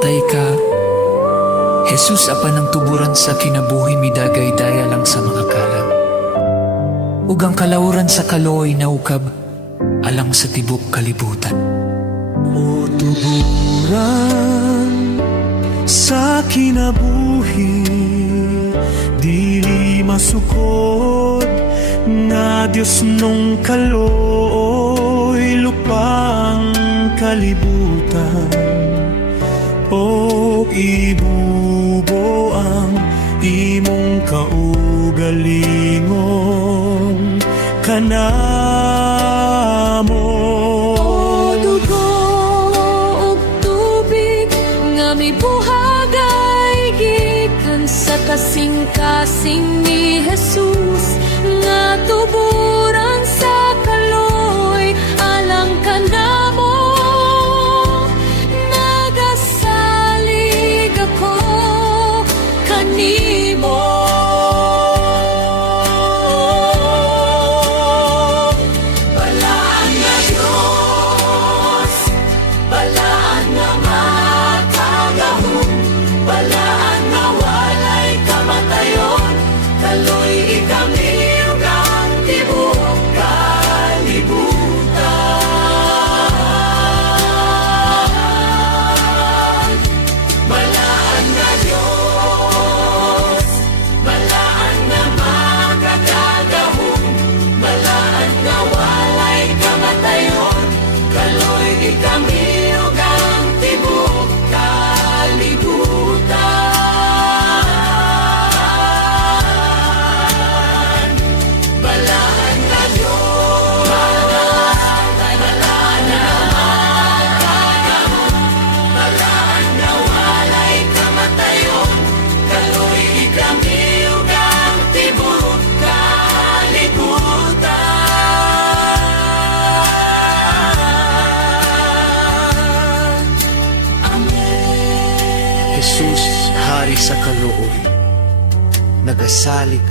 namatay ka, Jesus apan ang tuburan sa kinabuhi midagay daya lang sa mga kalag. Ug ang kalauran sa kaloy naukab alang sa tibok kalibutan. O tuburan sa kinabuhi, dili masukod nga Dios nung kaloy lupang kalibutan. O ibubo ang imong kaugalingon kanamo. O dugo ug tubig nga mibuhagay gikan sa kasing-kasing ni Jesus, nga tuburan sa kaloy alang kanamo. Nagasalig ako kanimo. Balaan nga Diyos, balaan nga matagahon, balaan nga walay kamatayon, kaloy ikami ug ang tibuok kalibutan. Balaan nga Diyos, balaan nga makakagahon, balaan nga walay kamatayon, kaloy ikami ug ang tibuok kalibutan. Balaan nga Diyos, balaan nga makakagahon, balaan nga walay kamatayon, kaloy ikami ug ang tibuok kalibutan. Amen. Jesus, hari sa kalooy, nagasalig